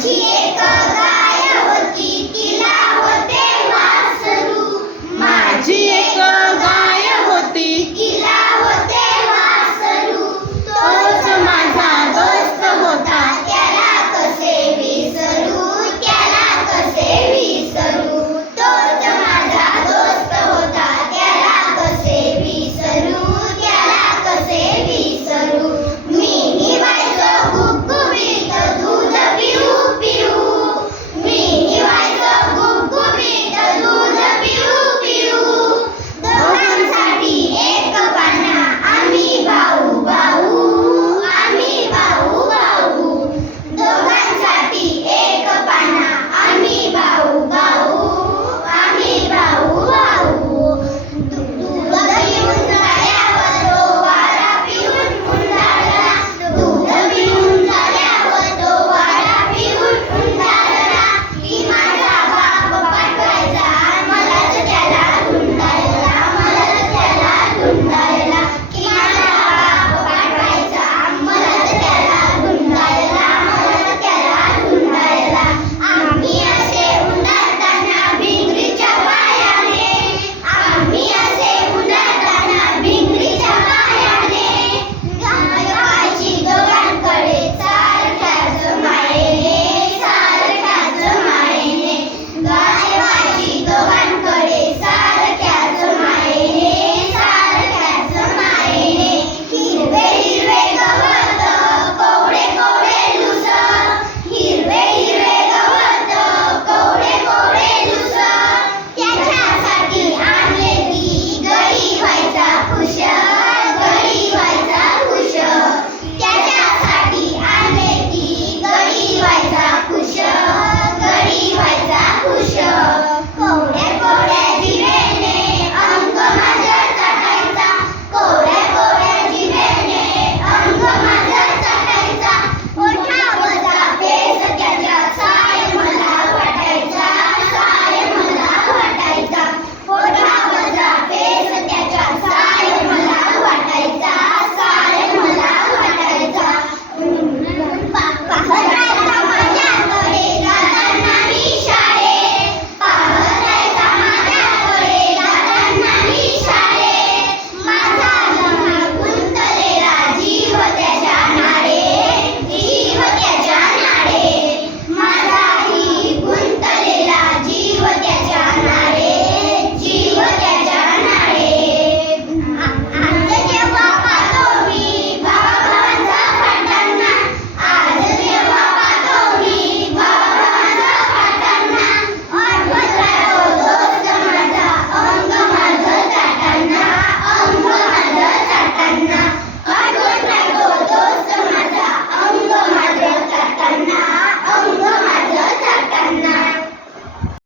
Cheers!